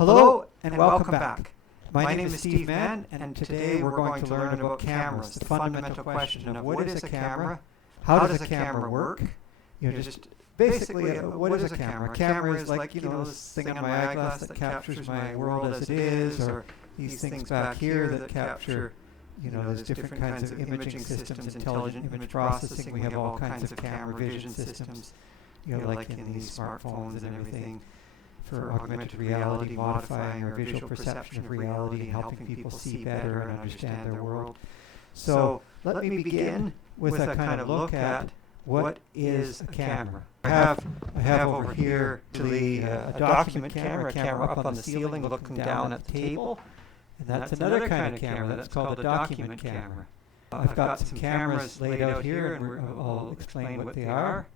Hello and welcome back. My name is Steve Mann, and today we're going to learn about cameras, the fundamental question of what is a camera, how does a camera work, just basically what is a camera? A camera is like, this thing on my eyeglass that captures my world as it is, or these things back here that capture, there's different kinds of imaging systems, intelligent image processing. We have all kinds of camera vision systems, like in these smartphones and everything, for augmented reality, modifying our visual perception of reality, and helping people see better and understand their world. So let me begin with a kind of look at what is a camera. I have over here a document camera, a camera up on the ceiling looking down at the table. And that's another kind of camera. That's called a document camera. I've got some cameras laid out here, and I'll explain what they are.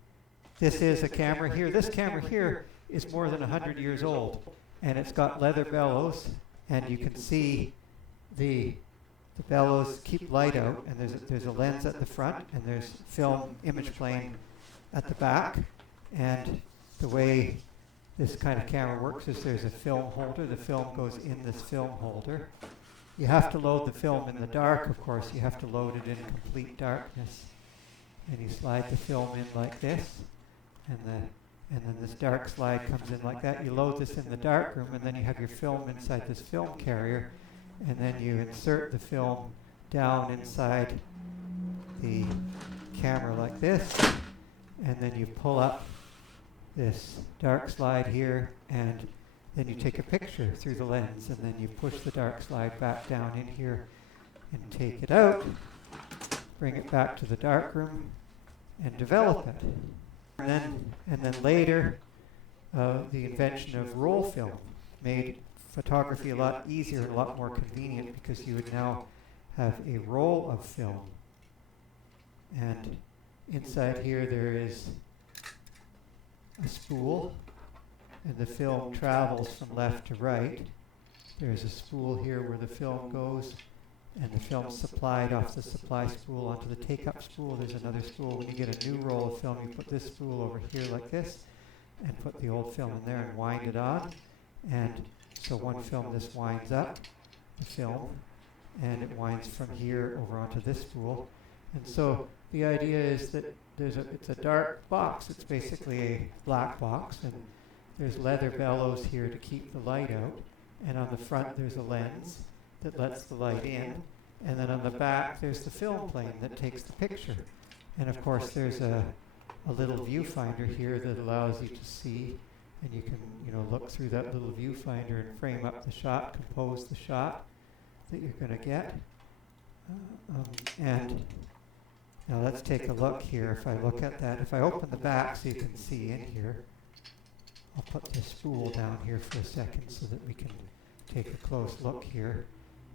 This is a camera here. This camera here is more than 100 years old, and it's got leather bellows, and you can see the bellows keep light out, and there's a lens at the front, and there's film image plane at the back. And the way this kind of camera works is there's a film holder. The film goes in this film holder. You have to load the film in the dark, of course. You have to load it in complete darkness. And you slide the film in like this, and then this dark slide comes in like that. You load this in the dark room, and then you have your film inside this film carrier, and then you insert the film down inside the camera like this, and then you pull up this dark slide here, and then you take a picture through the lens, and then you push the dark slide back down in here and take it out, bring it back to the dark room, and develop it. And then later, the invention of roll film made photography a lot easier and a lot more convenient, because you would now have a roll of film. And inside here there is a spool, and the film travels from left to right. There's a spool here where the film goes, and the film's supplied off the supply spool onto the take-up spool. There's another spool. When you get a new roll of film, you put this spool over here like this, and put the old film in there and wind it on. And so one film, this winds up the film, and it winds from here over onto this spool. And so the idea is that it's a dark box. It's basically a black box, and there's leather bellows here to keep the light out. And on the front there's a lens that lets the light in, and then on the back there's the film plane that takes the picture. And of course there's a little viewfinder here that allows you to see, and you can look through that little viewfinder and frame up the shot, compose the shot that you're going to get. And now let's take a look here. If I look at that, if I open the back so you can see in here, I'll put this spool down here for a second so that we can take a close look here.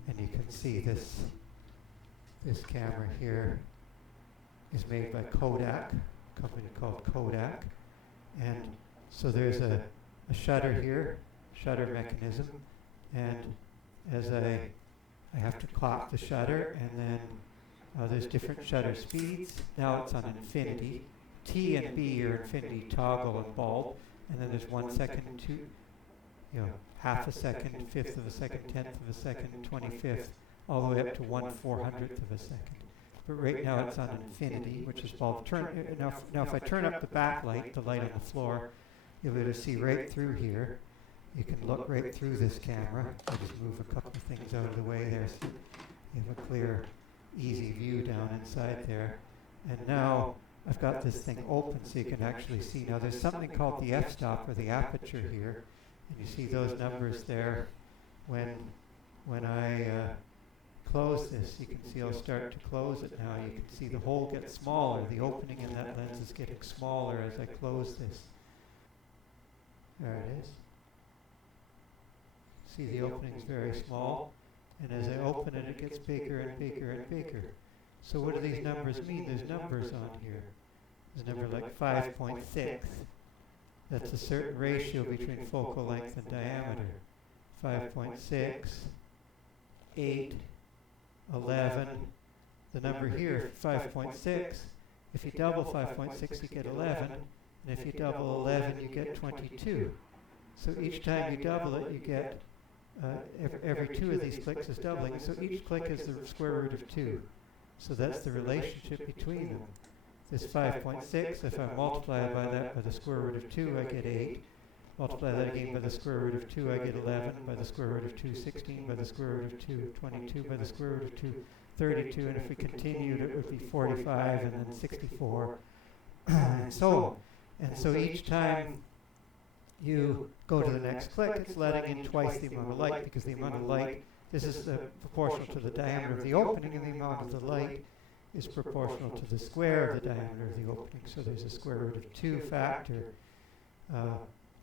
And you can see this camera here is made by Kodak, a company called Kodak. And so there's a shutter here, shutter mechanism, and as I have to clock the shutter, and then there's different shutter speeds. Now it's on infinity. T and B are infinity toggle and bulb, and then there's 1 second, half a second, fifth of a second, tenth of a second, 25th, all the way up to 1/400th of a second. But right now it's on infinity, which is bulb. Now if I turn up the backlight, the light on the floor, you'll be able to see right through here. You can look right through this camera. I just move a couple of things out of the way there so you have a clear, easy view down inside there. And now I've got this thing open so you can actually see. Now there's something called the f-stop, or the aperture here. And you see those numbers there. When I close this, you can see I'll start to close it now. You can see the hole gets smaller. The opening in that lens is getting smaller as I close this. There it is. See, the opening's very small. And as I open it, it gets bigger and bigger and bigger. So what do these numbers mean? There's numbers on here. There's a number like 5.6. That's a certain ratio between focal length and diameter. 5.6, 8, 11. The number here, 5.6. If you double 5.6, you get 11. And if you double 11, you get 22. So each time you double it, you get every 2 of these clicks is doubling. So each click is the square root of 2. So that's the relationship between them. This 5.6, if I multiply by that by the square root of 2, I get 8. Multiply that again by the square root of 2, I get 11. By the square root of 2, 16. By the square root of 2, 22. By the square root of 2, 32. And if we continued, it would be 45 and then 64. And so on. And so each time you go to the next click, it's letting in twice the amount of light, because the amount of light, this is proportional to the diameter of the opening, and the amount of the light is proportional to the square of the diameter of the opening. So there's a square root of 2 factor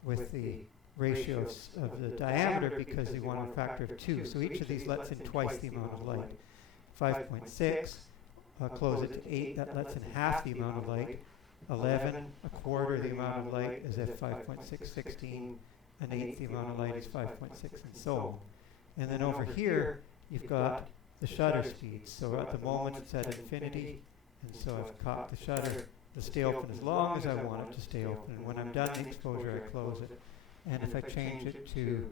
with the ratio of the diameter, because you want a factor of 2. So each of these lets in twice the amount of light. 5.6, close it to 8, that lets in half the amount of light. 11, a quarter the amount of light, as if 5.6, 16, an eighth the amount of light is 5.6, and so on. And then over here, you've got the shutter speed. So at the moment it's at infinity, and so I've cocked the shutter to stay open as long as I want it to stay open. And when I'm done the exposure, I close it. And if I change it to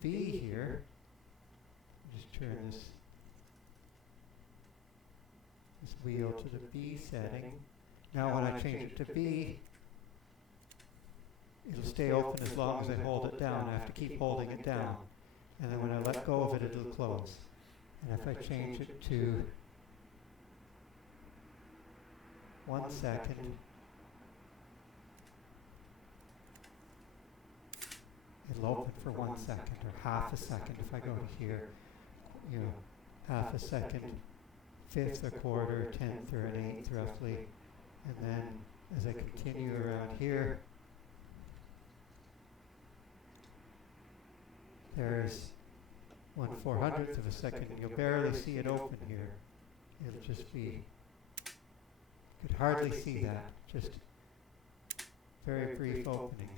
B here, just turn this wheel to the B setting. Now when I change it to B, it'll stay open as long as I hold it down. I have to keep holding it down. And then when I let go of it, it'll close. And if I change it to 1 second, it'll open for 1 second, or half a second if I go to here. You know, half a second, fifth, a quarter, 10th, or an eighth roughly. And then as I continue around here, there's 1/400th of a second, and you'll barely see it open here. It'll just be, you could hardly see that, just very brief opening.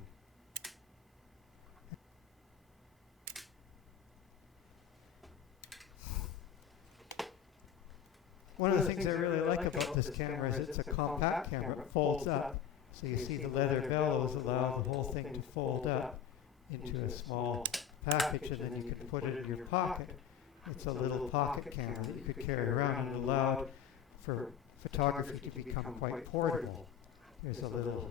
One of the things I really like about this camera is it's a compact camera. It folds up, so you see the leather bellows allow the whole thing to fold up into a small package, and then you can put it in your pocket. It's a little pocket camera that you could carry around, and it allowed for photography to become quite portable. There's a little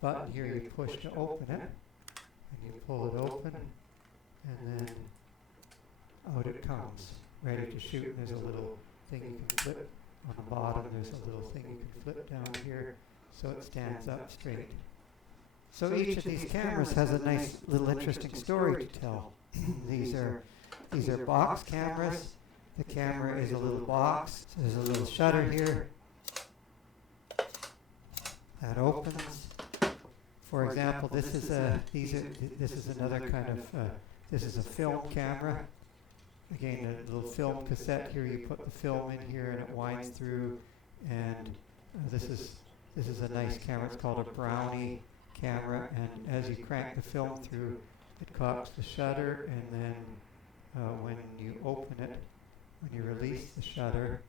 button here you push to open it, and you pull it open, and then out it comes, ready to shoot. And there's a little thing you can flip on the bottom. There's a little thing you can flip down here, so it stands up straight. So each of these cameras has a nice little interesting story to tell. These are box cameras. The camera is a little box. So there's a little shutter here that opens. For example, this is another kind of this is a film camera. Again, a little film cassette here. You put the film in here, and it winds through. And this is a nice camera. It's called a Brownie camera, and as you crank the film through, it cocks the shutter, and then when you open it, when you release the shutter,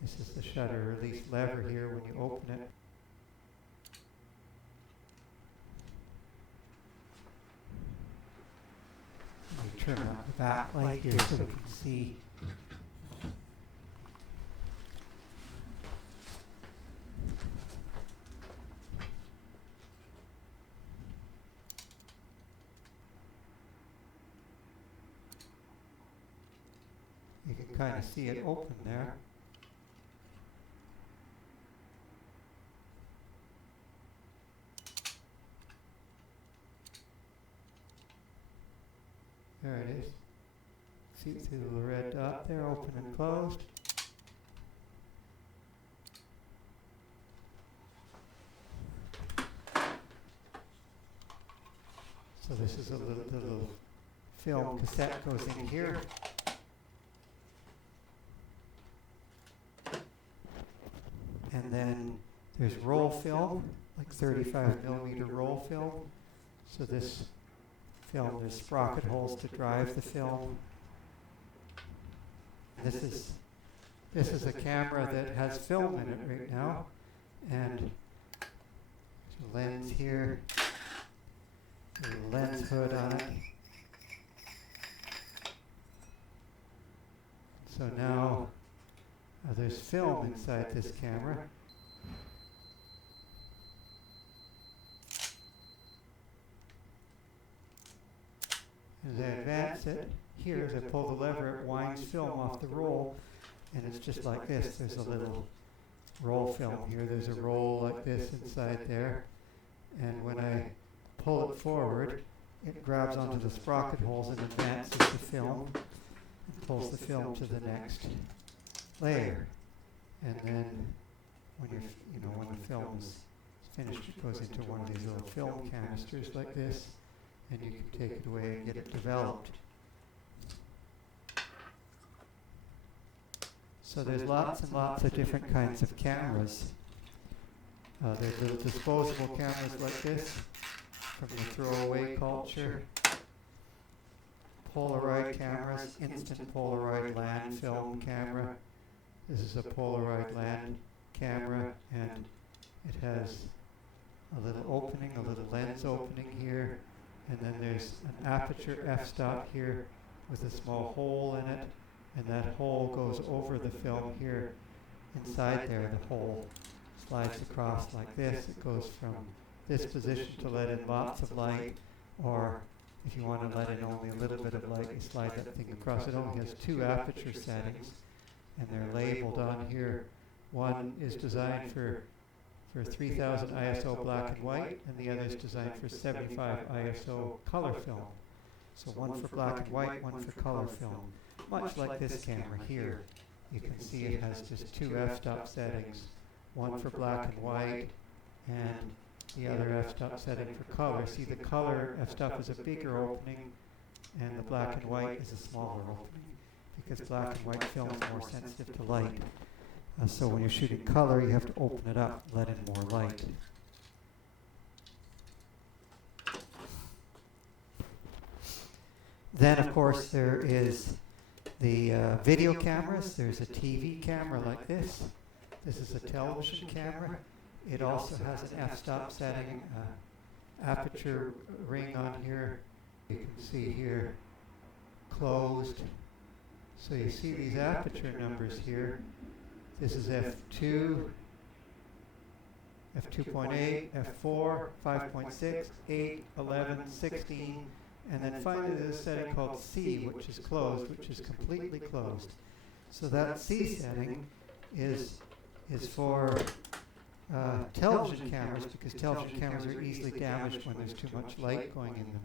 this is the shutter release lever here. When you open it, you turn on the back light here so we can see. You can kind of see it open there. There it is. See the little red dot there, open and closed. So this is the little film cassette goes in here. And then there's roll film, like 35 millimeter roll film. So this film, there's sprocket holes to drive the film. This is a camera that has film in it right now, and lens here, a lens hood on it. So now there's film inside this camera. As I advance it, here as I pull the lever, it winds film off the roll, and it's just like this. There's a little roll film here. There's a roll like this inside there, and when I pull it forward, it grabs onto the sprocket holes and advances the film, and pulls the film to the next layer. And then when when the film is finished, it goes into one of these little film canisters like this, and you can take it away and get it developed. So there's lots and lots of different kinds of cameras. There's little disposable cameras like this from the throwaway culture. Polaroid cameras, instant Polaroid land film camera. This is a Polaroid land camera, and it has a little opening, a little lens opening here, and then there's an aperture f-stop here with a small hole in it, and that hole goes over the film here. Inside there, the hole slides across like this. It goes from this position to let in lots of light, or if you want to let in only a little bit of light, you slide that thing across. It only has 2 aperture settings, and they're labeled on here. One is designed for 3000 ISO black and white, and the other is designed for 75 ISO color film. So one for black and white, one for color film. Much like this camera here. You can see it has just 2 f-stop settings, one for black and white, and the other f-stop setting for color. See, the color f-stop is a bigger opening, and the black and white is a smaller opening, because black and white film is more sensitive to light. So when you're shooting color, you have to open it up, let in more light. Then, of course, there is the video cameras. There's a TV camera like this. This is a television camera. It also has an f-stop setting, aperture ring on here. You can see here, closed. So you see these aperture numbers here. This is f2, f2.8, f4, 5.6, 8, 11, 16, and then finally there's a setting called C, which is closed, which is completely closed. So that C setting is for television cameras, because television cameras are easily damaged when there's too much light going in them.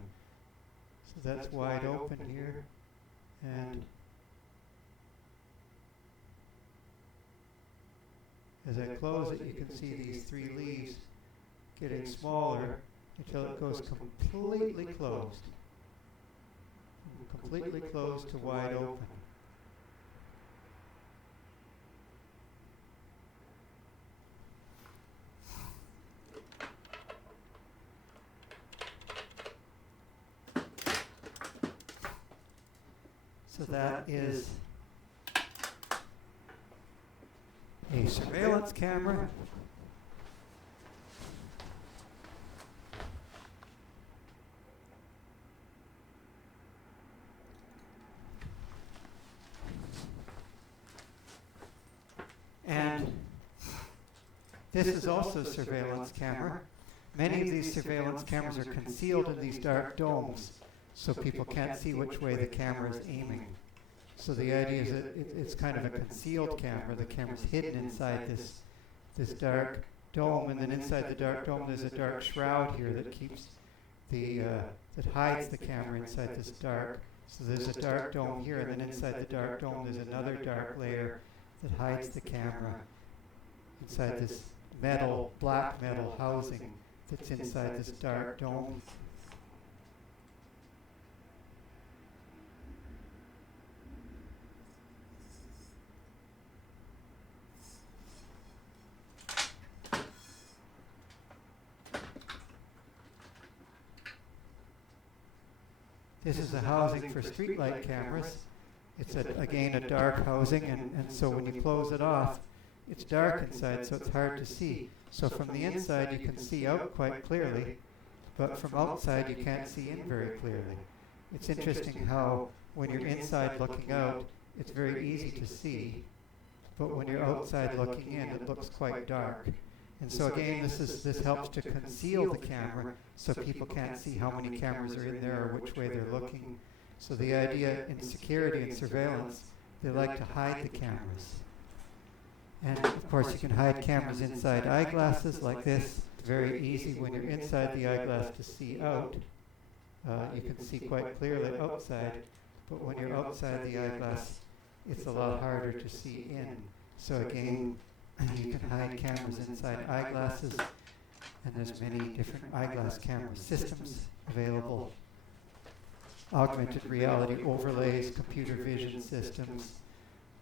So that's wide open here, and as I close it, you can see these 3 leaves getting smaller until it goes completely closed. Completely closed to wide open. So that is a surveillance camera. And this is also a surveillance camera. Many of these surveillance cameras are concealed in these dark domes, so people can't see which way the camera is aiming. So the idea is that it's kind of a concealed camera. The camera's hidden inside this dark dome, and then inside the dark dome there's a dark shroud here that keeps that hides the camera inside this dark. So there's a dark dome here, and then inside the dark dome there's another dark layer that hides the camera inside this black metal housing that's inside this dark dome. This is a housing for streetlight cameras. It's again a dark housing, and so when you close it off, it's dark inside, so it's hard to see. So from the inside you can see out quite clearly, but from outside you can't see in very clearly. It's interesting how when you're inside looking out, it's very easy to see, but when you're outside looking in, it looks quite dark. And so again, this helps to conceal the camera so people can't see how many cameras are in there or which way they're looking. So the idea in security and surveillance, they like to hide the cameras. And of course you can hide cameras inside eyeglasses like this. It's very easy when you're inside the eyeglass to see out. You can see quite clearly outside, but when you're outside the eyeglass, it's a lot harder to see in. So again, you can hide cameras inside eyeglasses, and there's many different eyeglass camera systems available. Augmented reality overlays, computer vision systems,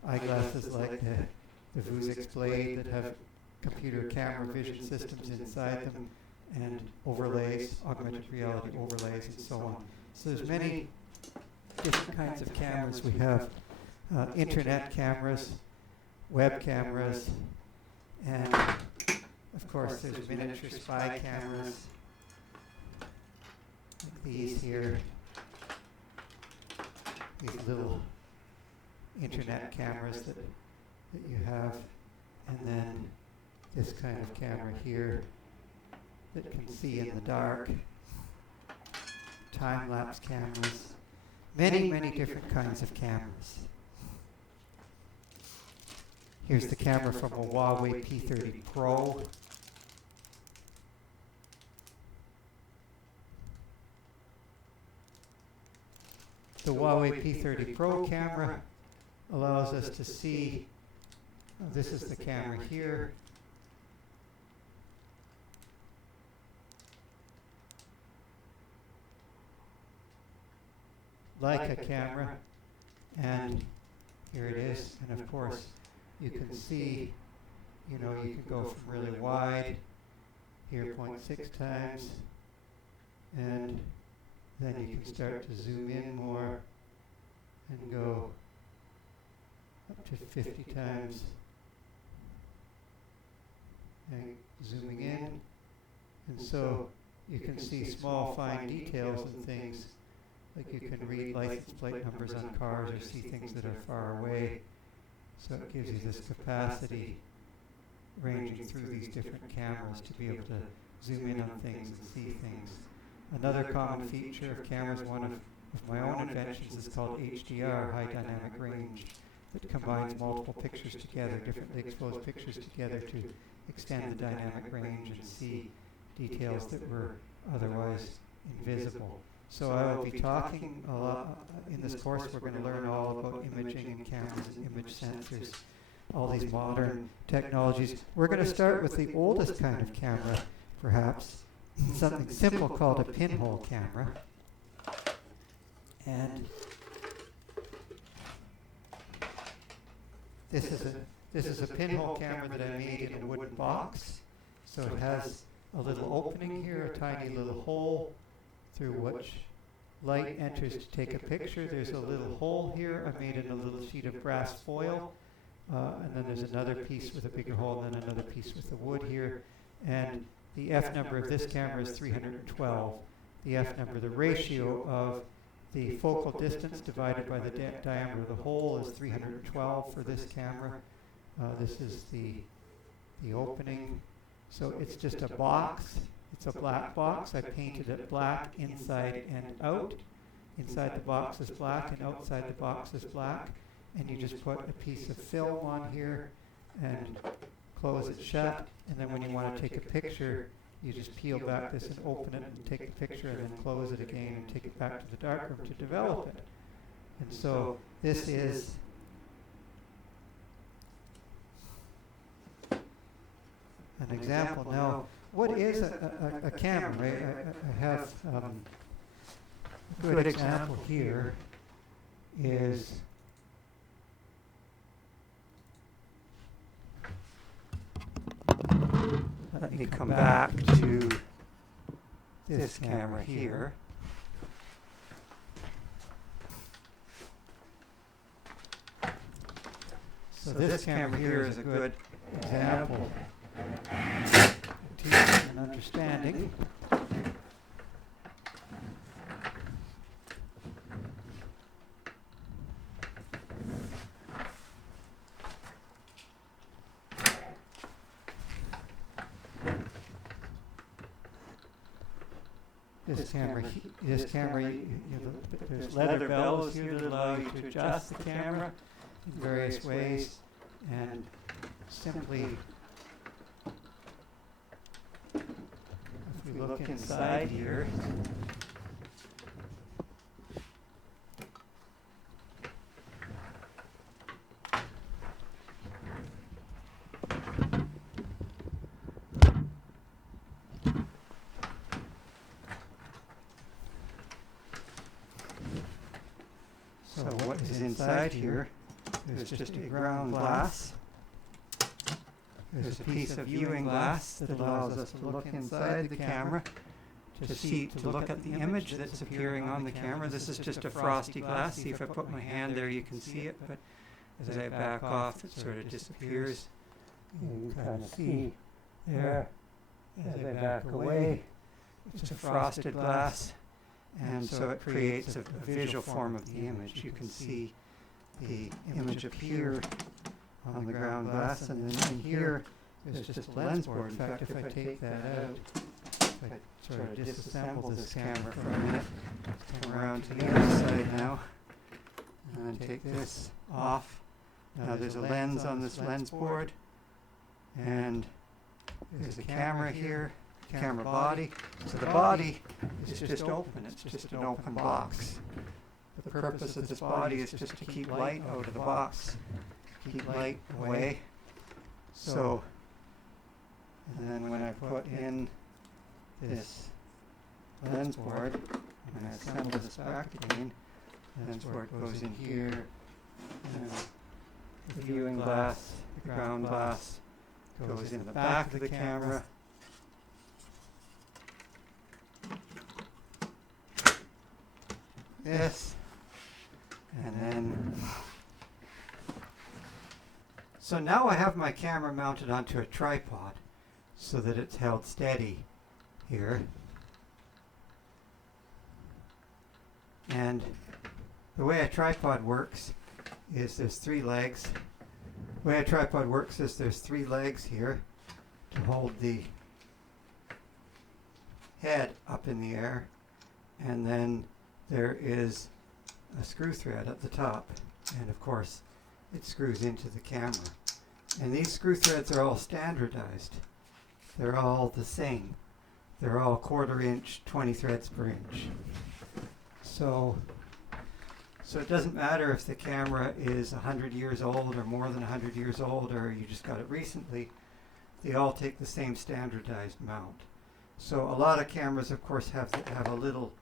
eyeglasses like the Vuzix Blade that have computer camera vision systems inside them, and overlays, augmented reality overlays, and so on. So there's many different kinds of cameras. We have internet cameras, web cameras, and of course there's miniature spy cameras like these here, these little internet cameras that you have, and then this kind of camera here that can see in the dark, time-lapse cameras, many different kinds of cameras. Here's the camera from a Huawei P30 Pro. The Huawei P30 Pro camera allows us to see, this is the camera here. Like a camera, and here it is, and of course you can see, you can go from really wide, here 0.6 times, and then you can start to zoom in more and go up to 50 times, and zooming in, and so you can see small fine details and things, like you can read license plate numbers on cars or see things that are far away. So it gives you this capacity ranging through these different cameras to be able to zoom in on things and see things. Another common feature of cameras, one of my own inventions, is called HDR, high dynamic range, that combines multiple pictures together, differently exposed pictures together to extend the dynamic range and see details that were otherwise invisible. So I will be talking a lot in this course. We're going to learn all about imaging and cameras and image sensors, all these modern technologies. We're going to start with the oldest kind of camera, perhaps, something simple called a pinhole camera. And this is a pinhole camera that I made in a wooden box. So it has a little opening here, a tiny little hole through which light enters to take a picture. There's a little hole here I made in a little sheet of brass foil, and then there's another piece with a bigger hole, and then another piece with the wood here. And the F number of this camera is 312. The F number, the ratio of the focal distance divided by the diameter of the hole, is 312 for this camera. This is the opening. So it's just a box. It's a black box. I painted it black inside and out. Inside the box is black and outside the box is black. And you just put a piece of film on here and close it shut. And then when you want to take a picture, you just peel back this and open it and take the picture and then close it again and take it back to the darkroom to develop it. And so this is an example. Now, what is a camera, right? I have a good example here is let me come back to this camera here. So this camera here is a good example of teaching and understanding. This camera, there's leather bellows here that allow you to adjust the camera in various ways, and simply, if we look inside here, so what is inside here is just a ground glass. There's a piece of viewing glass that allows us to look inside the camera to look at the image that's appearing on the camera. This is just a frosty glass. See, if I put my hand there you can see it, but as I back off it sort of disappears. You can kind of see there as I back away. It's a frosted glass, and so it creates a visual form of the image. You can see the image appear on the ground glass, and then in here is just a lens board. In fact, if I take that out, if I sort of disassemble this camera for a minute, let's come around to the other side now, and take this off. Now there's a lens on this lens board, and there's a camera here, camera body. So the body is just open, it's just an open box. The purpose of this body is just to keep light out of the box, keep light away. So, and then when I put in this lens board, when I assemble this back again, the lens board goes in here, and the viewing glass, the ground glass, goes in the back of the camera. This, and then, so now I have my camera mounted onto a tripod so that it's held steady here. And the way a tripod works is there's three legs. The way a tripod works is there's three legs here to hold the head up in the air, and then there is a screw thread at the top, and of course it screws into the camera. And these screw threads are all standardized. They're all the same. They're all 1/4 inch, 20 threads per inch. So it doesn't matter if the camera is 100 years old or more than 100 years old, or you just got it recently. They all take the same standardized mount. So a lot of cameras, of course, have a little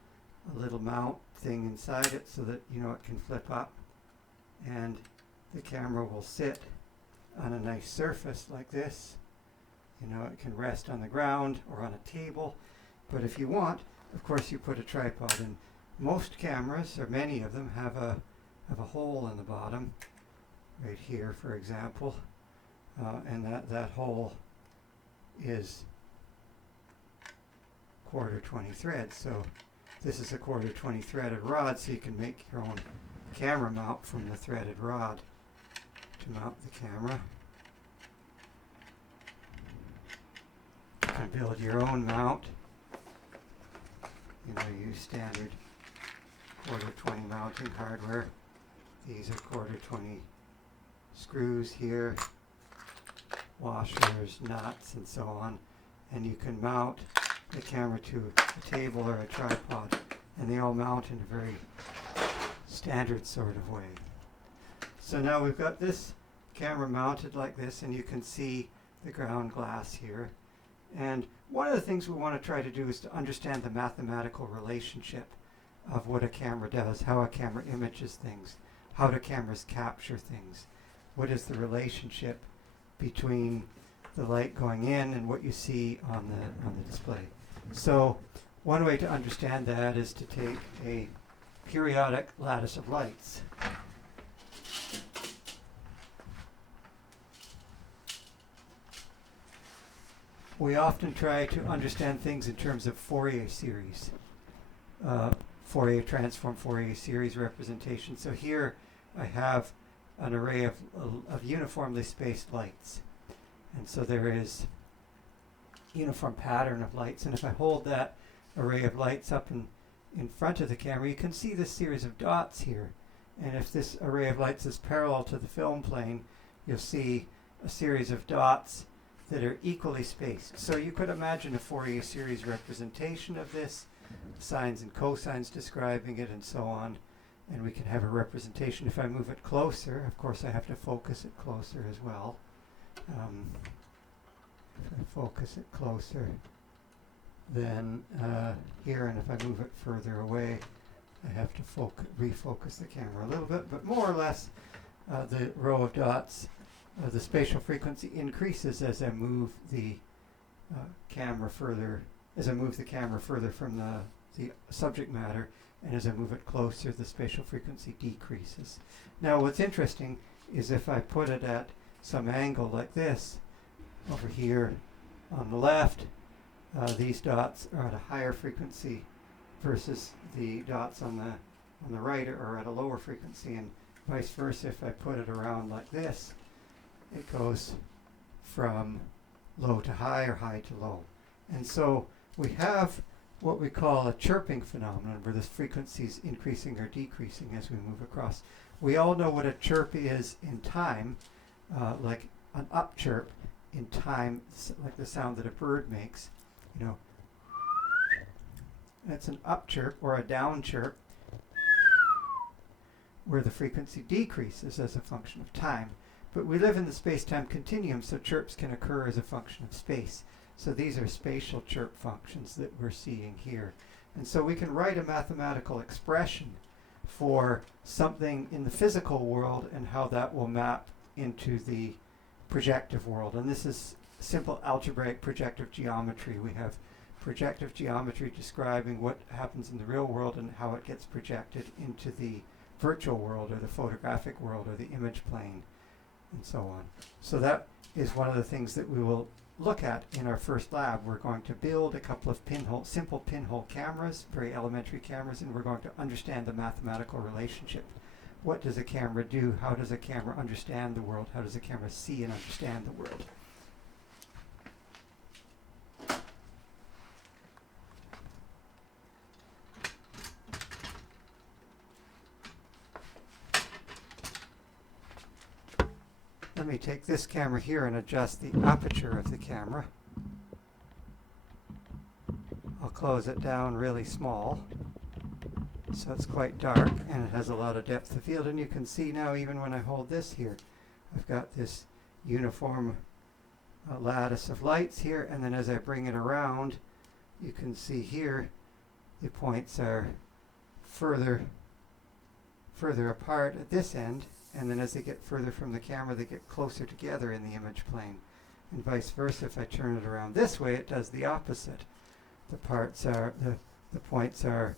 mount thing inside it so that it can flip up, and the camera will sit on a nice surface like this. It can rest on the ground or on a table, but if you want, of course, you put a tripod in. Most cameras, or many of them, have a hole in the bottom, right here, for example, and that hole is 1/4 20 threads. So this is a 1/4 20 threaded rod, so you can make your own camera mount from the threaded rod to mount the camera. You can build your own mount. Use standard 1/4 20 mounting hardware. These are 1/4 20 screws here, washers, nuts, and so on. And you can mount the camera to a table or a tripod, and they all mount in a very standard sort of way. So now we've got this camera mounted like this, and you can see the ground glass here. And one of the things we want to try to do is to understand the mathematical relationship of what a camera does, how a camera images things, how do cameras capture things, what is the relationship between the light going in and what you see on the display. So one way to understand that is to take a periodic lattice of lights. we often try to understand things in terms of Fourier series, Fourier transform, Fourier series representation. So here I have an array of uniformly spaced lights. And so there is uniform pattern of lights. And if I hold that array of lights up in front of the camera, you can see this series of dots here. And if this array of lights is parallel to the film plane, you'll see a series of dots that are equally spaced. So you could imagine a Fourier series representation of this, sines and cosines describing it and so on. And we can have a representation. If I move it closer, of course I have to focus it closer as well. If I focus it closer, then here, and if I move it further away, I have to refocus the camera a little bit, but more or less the row of dots, the spatial frequency increases as I move the camera further, from the subject matter, and as I move it closer, the spatial frequency decreases. Now what's interesting is if I put it at some angle like this, over here on the left, these dots are at a higher frequency versus the dots on the right are at a lower frequency, and vice versa. If I put it around like this, it goes from low to high or high to low. And so we have what we call a chirping phenomenon, where the frequency is increasing or decreasing as we move across. We all know what a chirp is in time, like an up chirp in time, like the sound that a bird makes. You know, that's an up chirp, or a down chirp, where the frequency decreases as a function of time. But we live in the space-time continuum, so chirps can occur as a function of space. So these are spatial chirp functions that we're seeing here. And so we can write a mathematical expression for something in the physical world and how that will map into the projective world. And this is simple algebraic projective geometry. We have projective geometry describing what happens in the real world and how it gets projected into the virtual world, or the photographic world, or the image plane, and so on. So that is one of the things that we will look at in our first lab. We're going to build a couple of simple pinhole cameras, very elementary cameras, and we're going to understand the mathematical relationship. What does a camera do? How does a camera understand the world? How does a camera see and understand the world? Let me take this camera here and adjust the aperture of the camera. I'll close it down really small, so it's quite dark and it has a lot of depth of field. And you can see now, even when I hold this here, I've got this uniform lattice of lights here, and then as I bring it around, you can see here the points are further apart at this end, and then as they get further from the camera, they get closer together in the image plane. And vice versa, if I turn it around this way, it does the opposite. The points are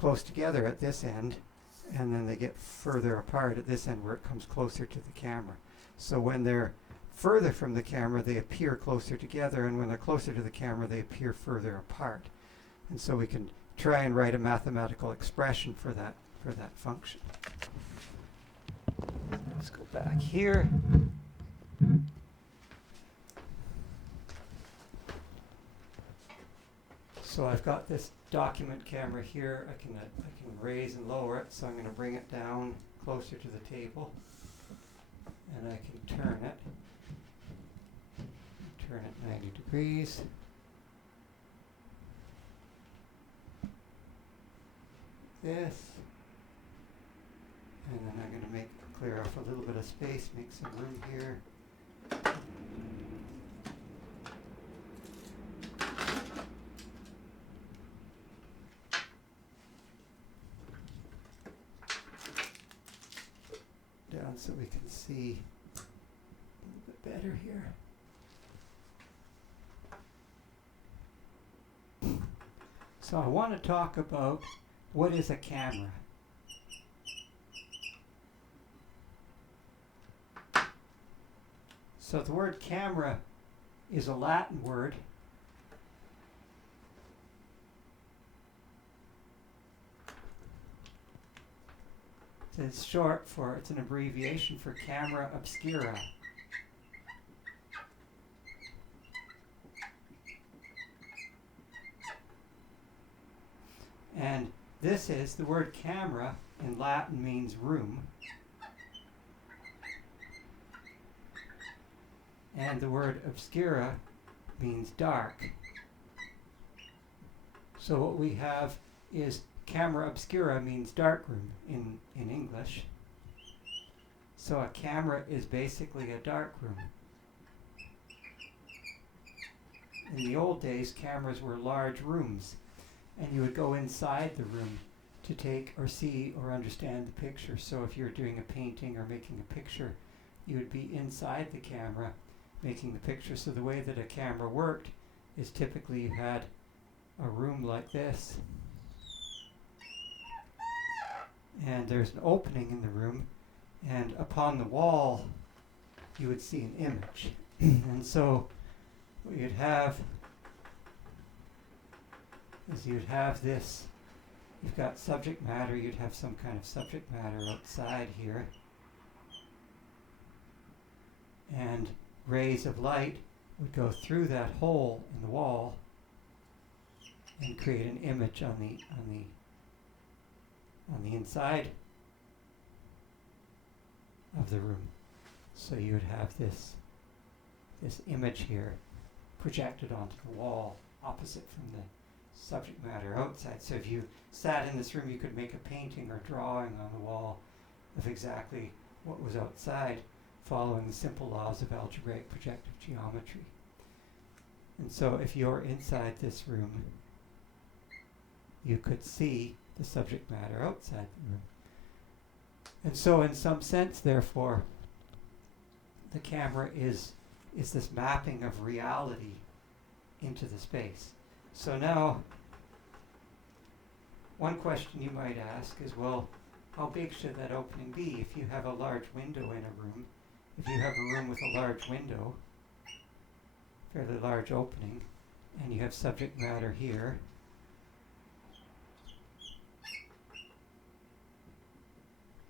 close together at this end, and then they get further apart at this end where it comes closer to the camera. So when they're further from the camera, they appear closer together, and when they're closer to the camera, they appear further apart. And so we can try and write a mathematical expression for that function. Let's go back here. So I've got this document camera here. I can raise and lower it, so I'm going to bring it down closer to the table, and I can turn it 90 degrees. This, and then I'm going to clear off a little bit of space, make some room here. Down so we can see a little bit better here. So I want to talk about what is a camera. So the word camera is a Latin word, It's short for, it's an abbreviation for camera obscura. And this is, the word camera in Latin means room. And the word obscura means dark. So what we have is camera obscura means dark room in English. So a camera is basically a dark room. In the old days, cameras were large rooms, and you would go inside the room to take or see or understand the picture. So if you're doing a painting or making a picture, you would be inside the camera making the picture. So the way that a camera worked is typically you had a room like this, and there's an opening in the room, and upon the wall you would see an image. And so what you'd have is you'd have this, you've got subject matter, you'd have some kind of subject matter outside here, and rays of light would go through that hole in the wall and create an image on the inside of the room. So you would have this image here projected onto the wall opposite from the subject matter outside. So if you sat in this room, you could make a painting or drawing on the wall of exactly what was outside, following the simple laws of algebraic projective geometry. And so if you're inside this room, you could see the subject matter outside the room. And so in some sense, therefore, the camera is this mapping of reality into the space. So now, one question you might ask is, well, how big should that opening be? If you have a large window in a room, if you have a room with a large window, fairly large opening, and you have subject matter here,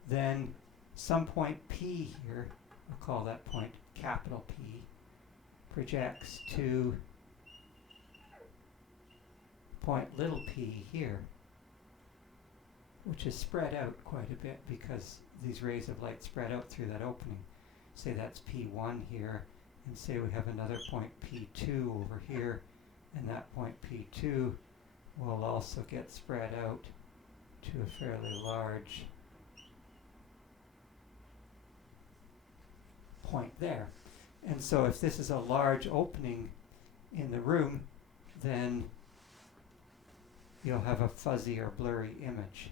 then some point P here, we'll call that point capital P, projects to point little p here, which is spread out quite a bit because these rays of light spread out through that opening. Say that's P1 here, and say we have another point P2 over here, and that point P2 will also get spread out to a fairly large point there. And so if this is a large opening in the room, then you'll have a fuzzy or blurry image.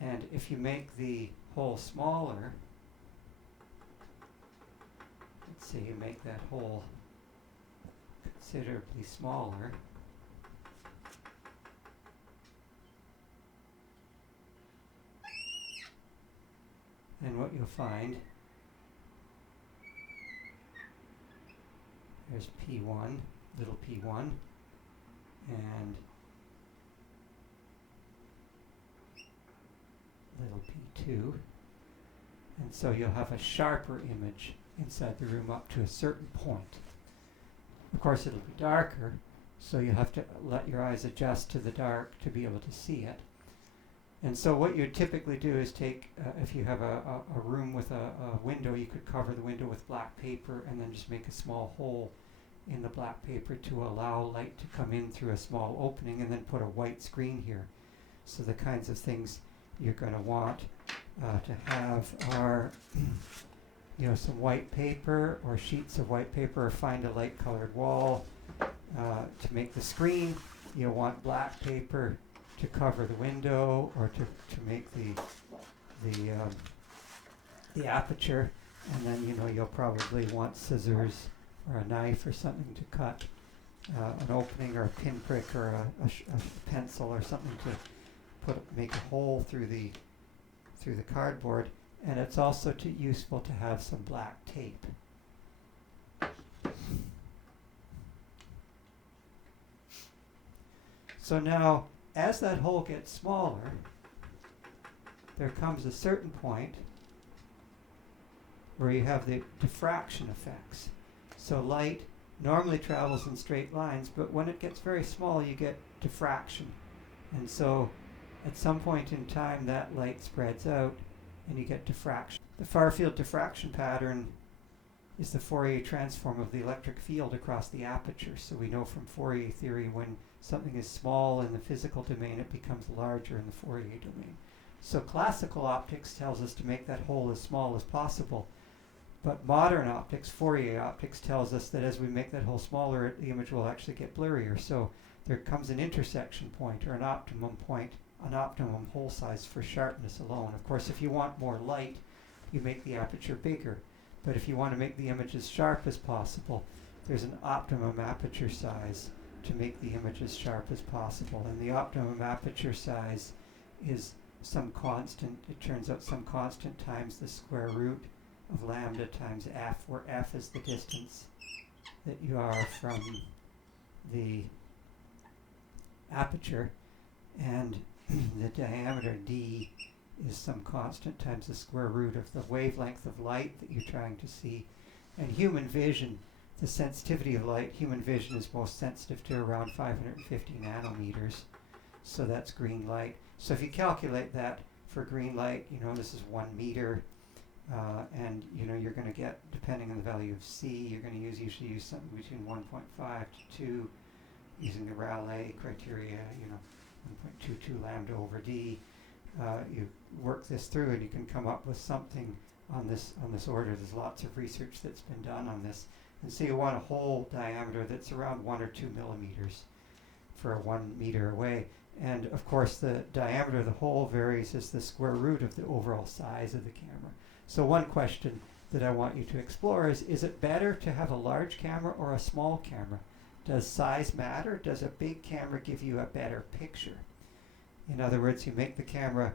And if you make the hole smaller, let's say you make that hole considerably smaller, then what you'll find, there's P1, little p1, and little p2, and so you'll have a sharper image inside the room up to a certain point. Of course it'll be darker, so you have to let your eyes adjust to the dark to be able to see it. And so what you typically do is take, if you have a room with a window, you could cover the window with black paper and then just make a small hole in the black paper to allow light to come in through a small opening, and then put a white screen here. So the kinds of things you're going to want to have are some white paper or sheets of white paper, or find a light colored wall. To make the screen, you'll want black paper to cover the window, or to make the aperture, and then you'll probably want scissors or a knife or something to cut an opening, or a pinprick, or a pencil or something to make a hole through the cardboard. And it's also useful to have some black tape. So now, as that hole gets smaller, there comes a certain point where you have the diffraction effects. So light normally travels in straight lines, but when it gets very small, you get diffraction. And so at some point in time, that light spreads out and you get diffraction. The far-field diffraction pattern is the Fourier transform of the electric field across the aperture. So we know from Fourier theory, when something is small in the physical domain, it becomes larger in the Fourier domain. So classical optics tells us to make that hole as small as possible. But modern optics, Fourier optics, tells us that as we make that hole smaller, the image will actually get blurrier. So there comes an intersection point or an optimum point, an optimum hole size for sharpness alone. Of course, if you want more light, you make the aperture bigger. But if you want to make the image as sharp as possible, there's an optimum aperture size to make the image as sharp as possible. And the optimum aperture size is some constant. It turns out some constant times the square root of lambda times f, where f is the distance that you are from the aperture, and the diameter d is some constant times the square root of the wavelength of light that you're trying to see. And human vision, the sensitivity of light, human vision is most sensitive to around 550 nanometers. So that's green light. So if you calculate that for green light, you know, this is 1 meter. And you know, you're going to get, depending on the value of C, you're going to usually use something between 1.5 to 2 using the Rayleigh criteria, you know, 1.22 lambda over D. You work this through and you can come up with something on this order. There's lots of research that's been done on this. And so you want a hole diameter that's around 1 or 2 millimeters for 1 meter away. And of course the diameter of the hole varies as the square root of the overall size of the camera. So one question that I want you to explore is it better to have a large camera or a small camera? Does size matter? Does a big camera give you a better picture? In other words, you make the camera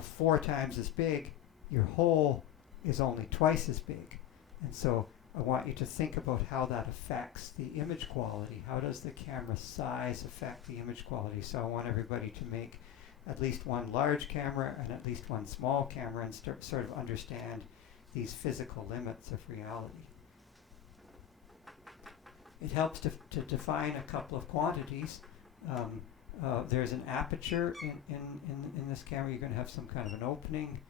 4 times as big, your hole is only twice as big. And so I want you to think about how that affects the image quality. How does the camera size affect the image quality? So I want everybody to make at least one large camera and at least one small camera and sort of understand these physical limits of reality. It helps to define a couple of quantities. There's an aperture in this camera. You're going to have some kind of an opening,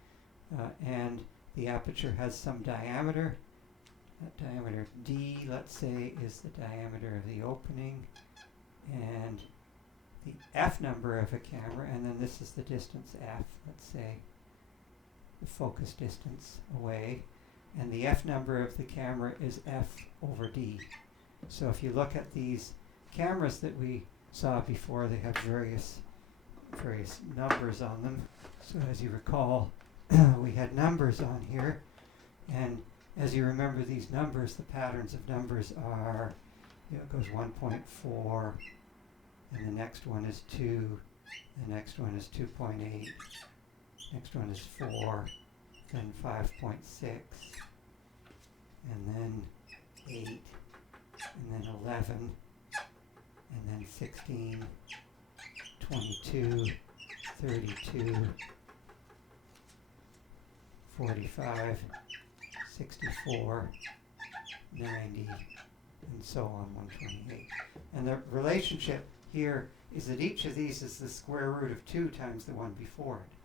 and the aperture has some diameter. That diameter D, let's say, is the diameter of the opening, and the f number of a camera, and then this is the distance f, let's say, the focus distance away, and the f number of the camera is f over d. So if you look at these cameras that we saw before, they have various numbers on them. So as you recall, we had numbers on here, and as you remember these numbers, the patterns of numbers are, you know, it goes 1.4, and the next one is 2, the next one is 2.8, next one is 4, then 5.6, and then 8, and then 11, and then 16, 22, 32, 45, 64, 90, and so on, 128. And the relationship here is that each of these is the square root of 2 times the one before it.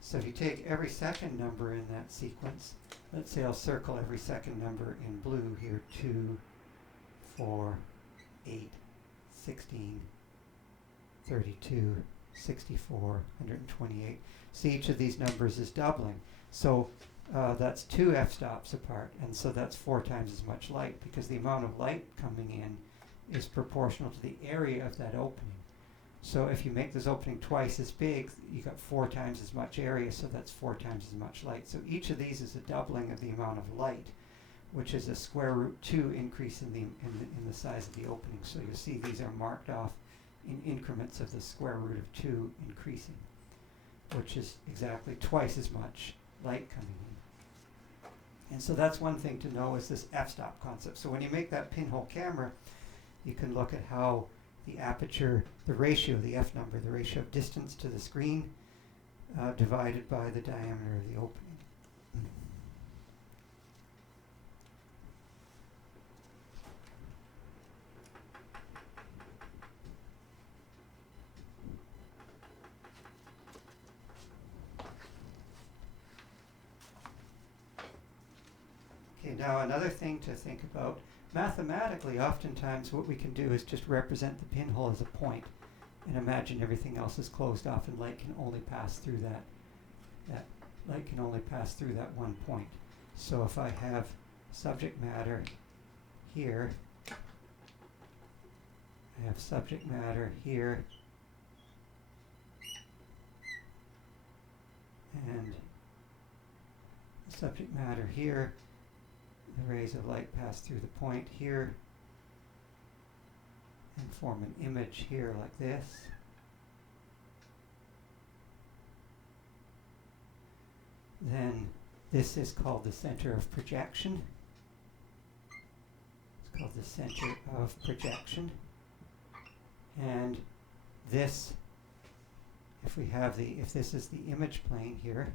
So if you take every second number in that sequence, let's say I'll circle every second number in blue here, 2, 4, 8, 16, 32, 64, 128. See, each of these numbers is doubling. So that's 2 f-stops apart, and so that's 4 times as much light, because the amount of light coming in is proportional to the area of that opening. So if you make this opening twice as big, you got 4 times as much area, so that's 4 times as much light. So each of these is a doubling of the amount of light, which is a square root 2 increase in the size of the opening. So you'll see these are marked off in increments of the square root of 2 increasing, which is exactly twice as much light coming in. And so that's one thing to know, is this f-stop concept. So when you make that pinhole camera, you can look at how the aperture, the ratio, the f number, the ratio of distance to the screen divided by the diameter of the opening. Okay, now another thing to think about, mathematically, oftentimes what we can do is just represent the pinhole as a point and imagine everything else is closed off and light can only pass through that light can only pass through that one point. So if I have subject matter here, I have subject matter here, and subject matter here, the rays of light pass through the point here and form an image here like this. Then this is called the center of projection. It's called the center of projection. And this, if this is the image plane here,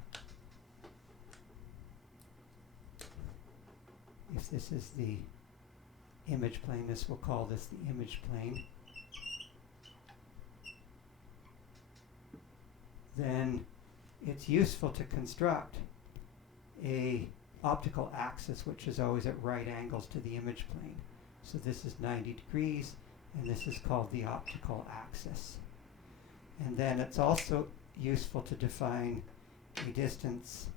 if this is the image plane, we'll call this the image plane. Then it's useful to construct a optical axis which is always at right angles to the image plane. So this is 90 degrees, and this is called the optical axis. And then it's also useful to define a distance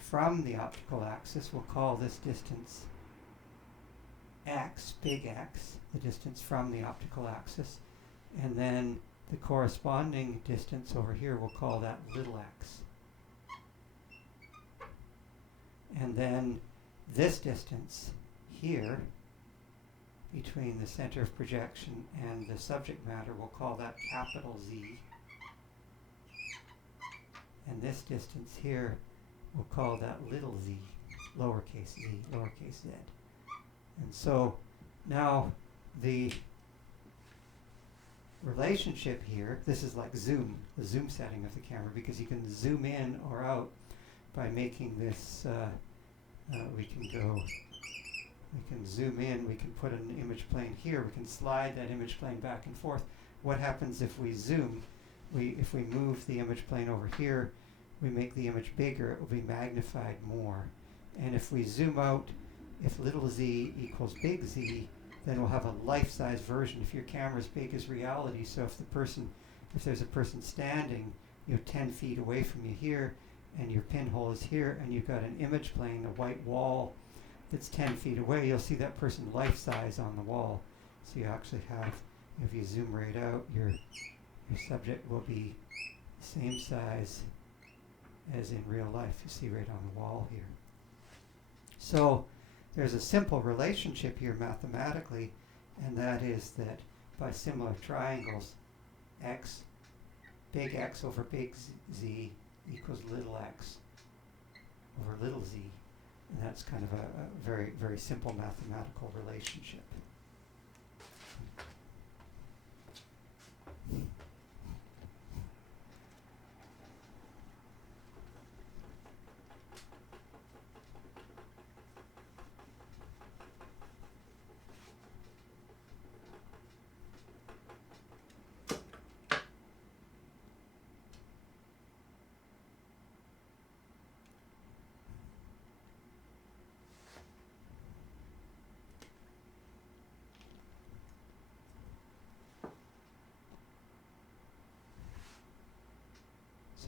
from the optical axis. We'll call this distance x, big X, the distance from the optical axis. And then the corresponding distance over here, we'll call that little x. And then this distance here between the center of projection and the subject matter, we'll call that capital Z. And this distance here, we'll call that little z, lowercase z, lowercase z. And so now the relationship here, this is like zoom, the zoom setting of the camera, because you can zoom in or out by making this, we can zoom in, we can put an image plane here, we can slide that image plane back and forth. What happens if we zoom? If we move the image plane over here, we make the image bigger, it will be magnified more. And if we zoom out, if little z equals big Z, then we'll have a life-size version. If your camera is big as reality, so if there's a person standing, 10 feet away from you here, and your pinhole is here, and you've got an image plane, a white wall that's 10 feet away, you'll see that person life-size on the wall. So you actually have, if you zoom right out, your subject will be the same size as in real life. You see right on the wall here. So there's a simple relationship here mathematically, and that is that by similar triangles, x, big X over big Z equals little x over little z. And that's kind of a very, very simple mathematical relationship.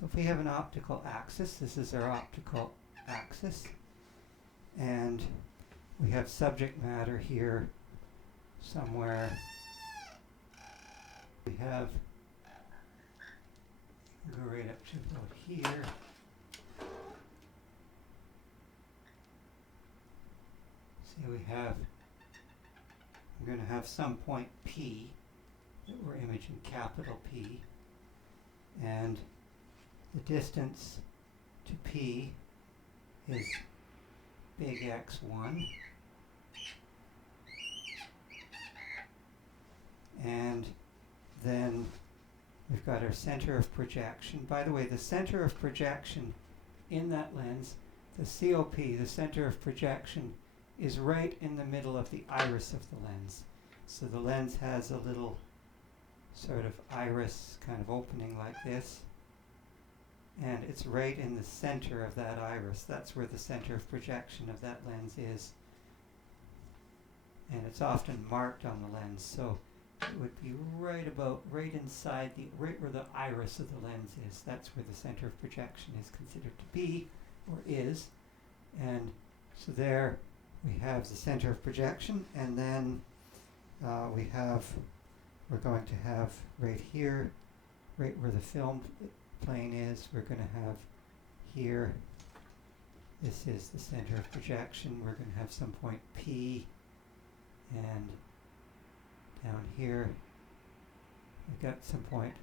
So if we have an optical axis, this is our optical axis, and we have subject matter here somewhere. We have, go right up to about here. See, we're going to have some point P that we're imaging capital P, and the distance to P is big X1, and then we've got our center of projection. By the way, the center of projection in that lens, the COP, the center of projection, is right in the middle of the iris of the lens. So the lens has a little sort of iris kind of opening like this, and it's right in the center of that iris. That's where the center of projection of that lens is. And it's often marked on the lens, so it would be right inside right where the iris of the lens is. That's where the center of projection is considered to be, or is. And so there we have the center of projection, and then we're going to have right here, right where the film plane is, we're going to have here, this is the center of projection. We're going to have some point P, and down here we've got some point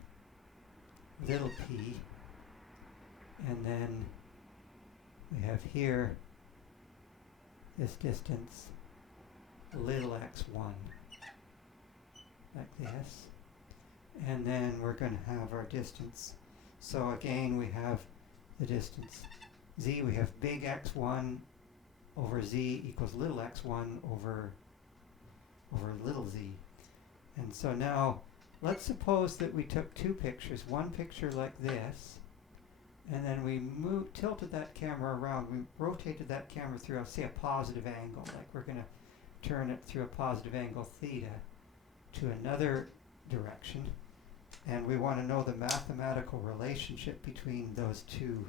little p, and then we have here this distance little x1, like this, and then we're going to have our distance. So again, we have the distance z, we have big x1 over z equals little x1 over little z. And so now let's suppose that we took two pictures, one picture like this, and then we tilted that camera around, we rotated that camera through, say, a positive angle, like we're going to turn it through a positive angle theta to another direction, and we want to know the mathematical relationship between those two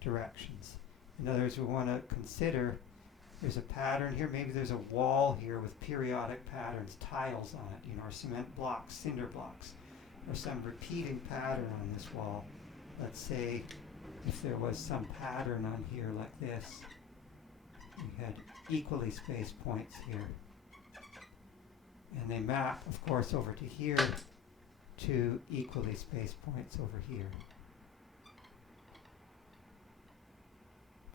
directions. In other words, we want to consider there's a pattern here, maybe there's a wall here with periodic patterns, tiles on it, or cement blocks, cinder blocks, or some repeating pattern on this wall. Let's say if there was some pattern on here like this, we had equally spaced points here. And they map, of course, over to here to equally spaced points over here.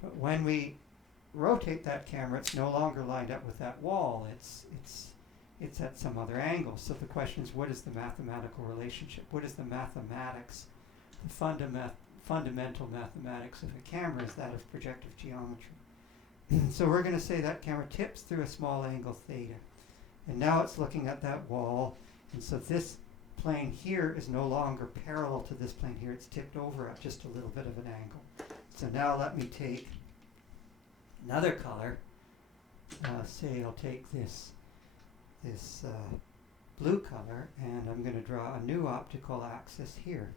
But when we rotate that camera, it's no longer lined up with that wall. It's at some other angle. So the question is, what is the mathematical relationship? What is the mathematics? The fundamental mathematics of a camera is that of projective geometry. So we're going to say that camera tips through a small angle theta. And now it's looking at that wall. And so this plane here is no longer parallel to this plane here. It's tipped over at just a little bit of an angle. So now let me take another color. Say I'll take this blue color, and I'm going to draw a new optical axis here.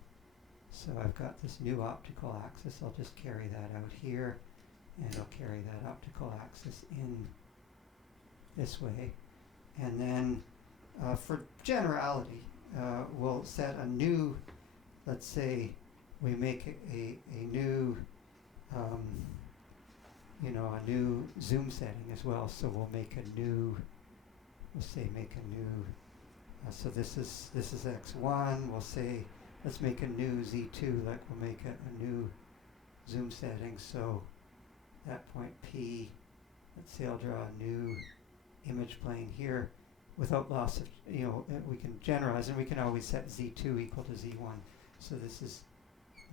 So I've got this new optical axis. I'll just carry that out here, and I'll carry that optical axis in this way. And then for generality, we'll set a new, let's say we make a new a new zoom setting as well. So we'll make a new, so this is x1. We'll say, let's make a new z2, like we'll make a new zoom setting. So that point P, let's say I'll draw a new image plane here without loss of, we can generalize, and we can always set z2 equal to z1. So this is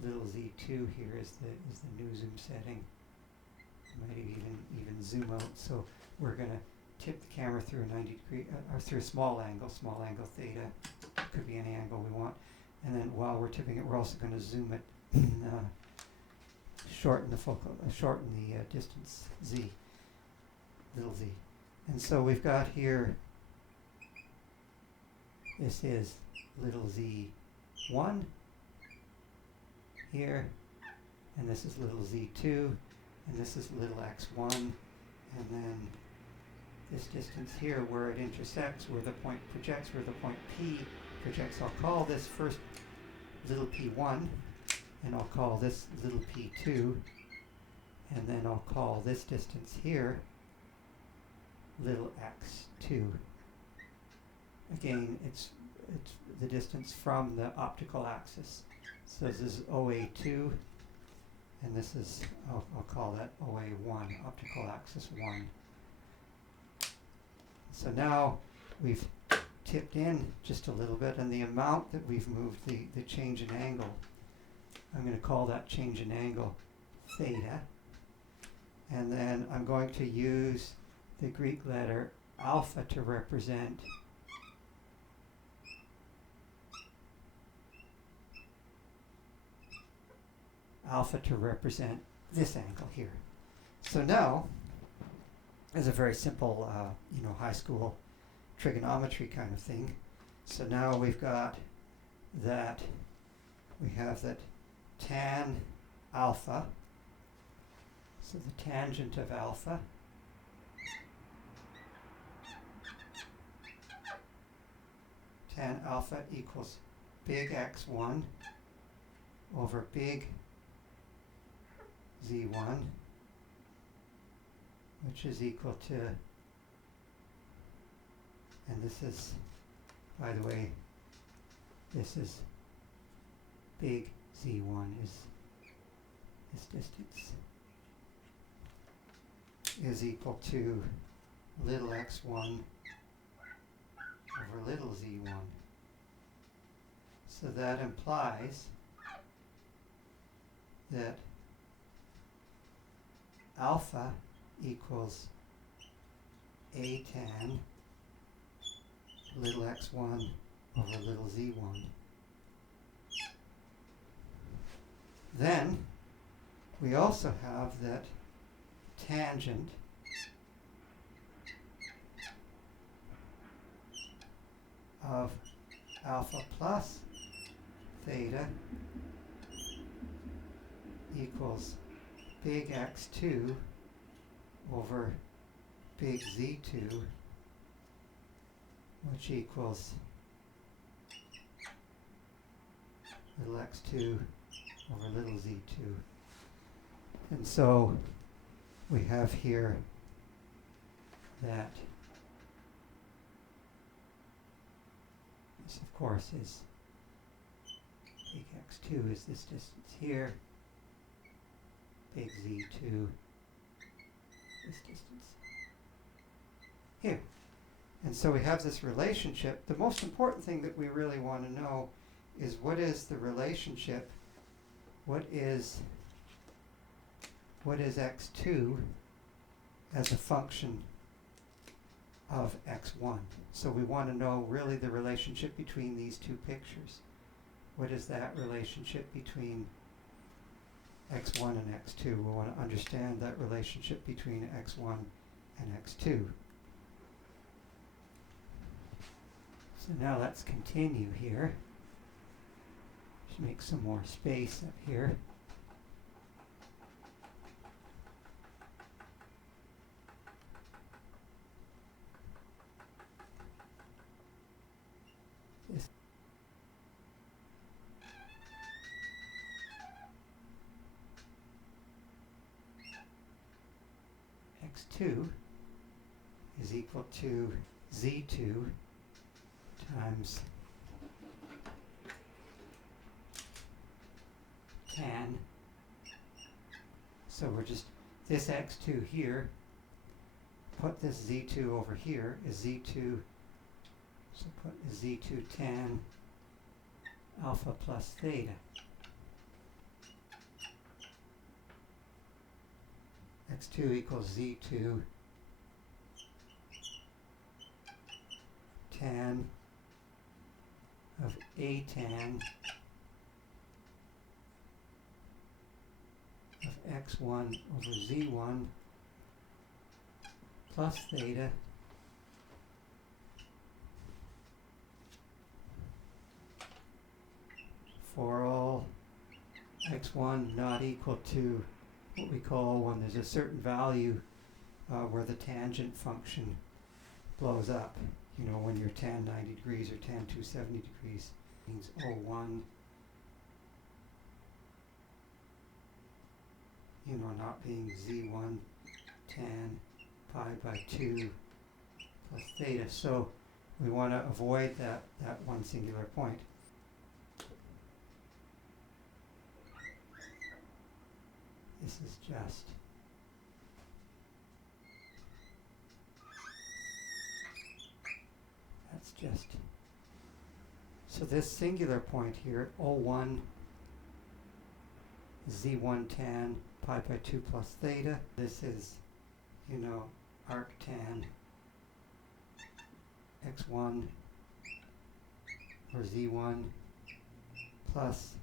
little z2 here is the new zoom setting. I might even zoom out. So we're going to tip the camera through a 90 degree, or through a small angle theta. Could be any angle we want. And then while we're tipping it, we're also going to zoom it, shorten the distance z, little z. And so we've got here, this is little z1 here, and this is little z2, and this is little x1, and then this distance here where it intersects, where the point projects, where the point P projects, I'll call this first little p1, and I'll call this little p2, and then I'll call this distance here little x2. Again, it's the distance from the optical axis. So this is OA2, and this is, I'll call that OA1, optical axis 1. So now we've tipped in just a little bit, and the amount that we've moved, the change in angle, I'm going to call that change in angle theta. And then I'm going to use the Greek letter alpha to represent this angle here. So now, as a very simple, high school trigonometry kind of thing. So now we've got that, we have that tan alpha, so the tangent of alpha tan alpha equals big X1 over big Z1, which is equal to, and this is, by the way, this is big Z1 is this distance, is equal to little x1 over little z1. So that implies that alpha equals a tan little x1 over little z1. Then we also have that tangent of alpha plus theta equals big X2 over big Z2, which equals little x2 over little z2. And so we have here that this, of course, is big X2 is this distance here, big Z2 this distance here. And so we have this relationship. The most important thing that we really want to know is what is the relationship, what is x2 as a function of x1. So we want to know really the relationship between these two pictures. What is that relationship between x1 and x2? We want to understand that relationship between x1 and x2. So now let's continue here. Just make some more space up here. This x2 is equal to z2 times tan. So we're just, this x2 here, put this z2 over here is z2, so put z2 tan alpha plus theta. x2 equals z2 tan of a tan of x1 over z1 plus theta for all x1 not equal to what we call, when there's a certain value where the tangent function blows up. You know, when you're tan 90 degrees or tan 270 degrees, means O1, you know, not being Z1 tan pi by 2 plus theta. So we want to avoid that one singular point. This is just, so this singular point here, O1, Z1 tan pi by 2 plus theta. This is, you know, arc tan x1 or Z1 plus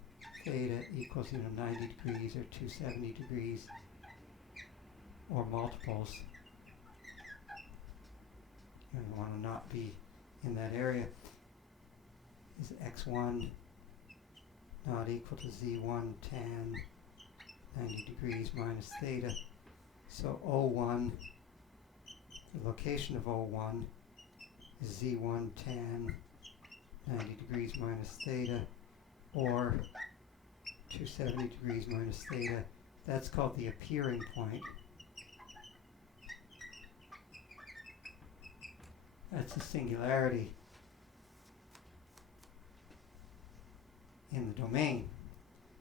theta equals, you know, 90 degrees or 270 degrees or multiples. You want to not be in that area. Is x1 not equal to z1 tan 90 degrees minus theta? So O1, the location of O1 is z1 tan 90 degrees minus theta, or 270 degrees minus theta. That's called the appearing point. That's the singularity in the domain.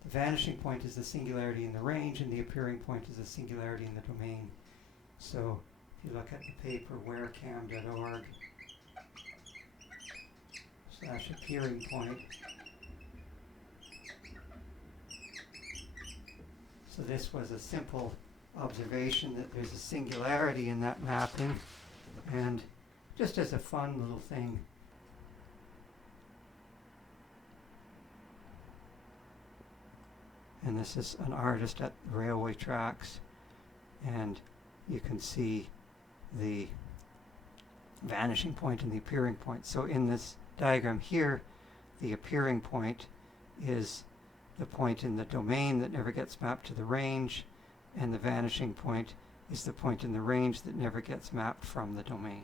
The vanishing point is the singularity in the range, and the appearing point is the singularity in the domain. So if you look at the paper wherecam.org / appearing point. So this was a simple observation that there's a singularity in that mapping, and just as a fun little thing, and this is an artist at the railway tracks, and you can see the vanishing point and the appearing point. So in this diagram here, the appearing point is the point in the domain that never gets mapped to the range, and the vanishing point is the point in the range that never gets mapped from the domain.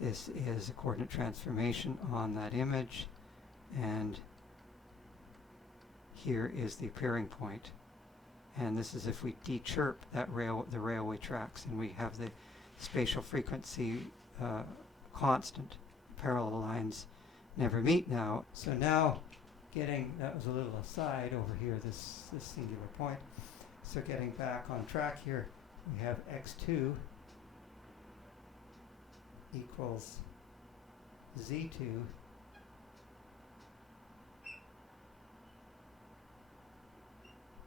This is a coordinate transformation on that image, and here is the appearing point. And this is if we de-chirp that the railway tracks, and we have the spatial frequency constant. Parallel lines never meet now. So now that was a little aside over here, this singular point. So getting back on track here, we have x2 equals z2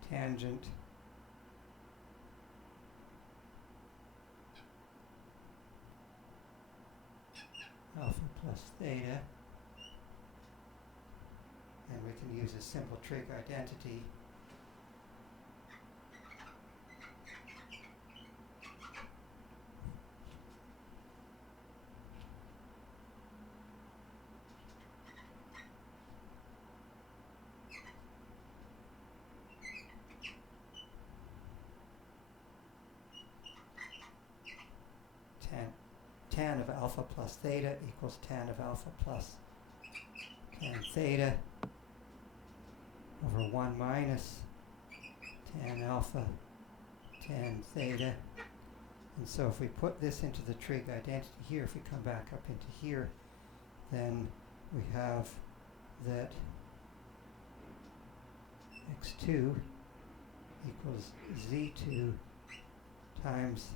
tangent alpha plus theta, and we can use a simple trig identity. Tan of alpha plus theta equals tan of alpha plus tan theta over 1 minus tan alpha tan theta. And so if we put this into the trig identity here, if we come back up into here, then we have that x2 equals z2 times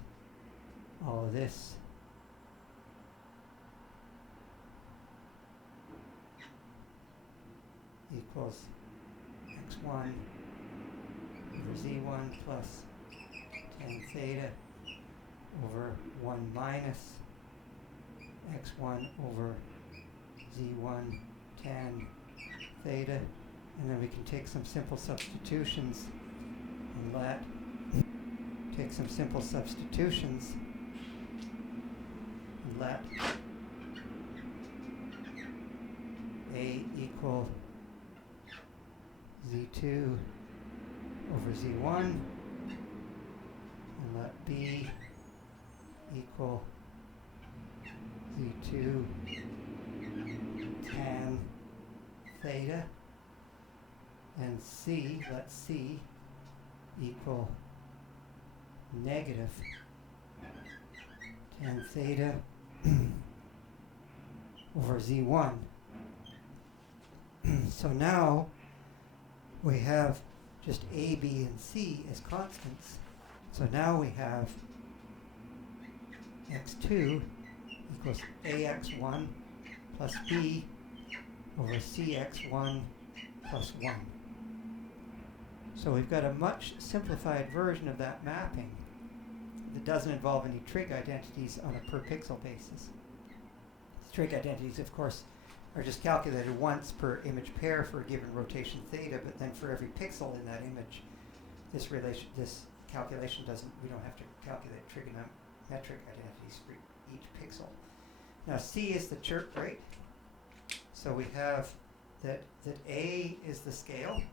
all of this equals x1 over z1 plus tan theta over 1 minus x1 over z1 tan theta. And then we can take some simple substitutions and let A equal z2 over z1, and let B equal z2 tan theta, and let C equal negative tan theta over z1. So now we have just A, B, and C as constants. So now we have x2 equals ax1 plus b over cx1 plus 1. So we've got a much simplified version of that mapping that doesn't involve any trig identities on a per pixel basis. Trig identities, of course, are just calculated once per image pair for a given rotation theta, but then for every pixel in that image, this calculation we don't have to calculate trigonometric identities for each pixel. Now C is the chirp rate. So we have that A is the scale,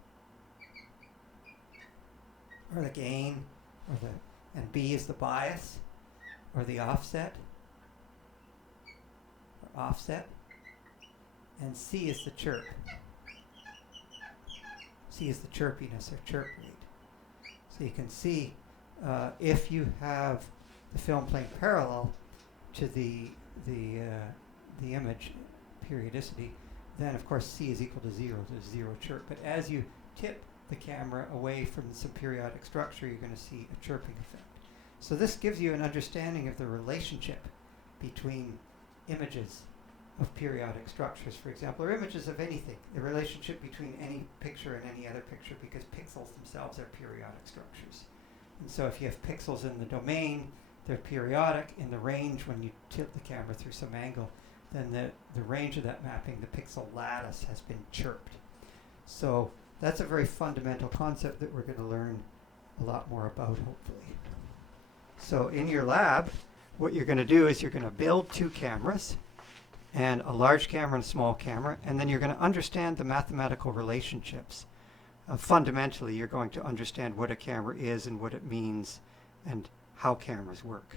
or the gain, and B is the bias, or the offset, and C is the chirp. C is the chirpiness or chirp rate. So you can see if you have the film plane parallel to the image periodicity, then of course C is equal to 0, there's 0 chirp. But as you tip the camera away from some periodic structure, you're going to see a chirping effect. So this gives you an understanding of the relationship between images of periodic structures, for example, or images of anything, the relationship between any picture and any other picture, because pixels themselves are periodic structures. And so if you have pixels in the domain, they're periodic. In the range, when you tilt the camera through some angle, then the range of that mapping, the pixel lattice, has been chirped. So that's a very fundamental concept that we're going to learn a lot more about, hopefully. So in your lab, what you're going to do is you're going to build 2 cameras, and a large camera and a small camera, and then you're going to understand the mathematical relationships. Fundamentally, you're going to understand what a camera is and what it means and how cameras work.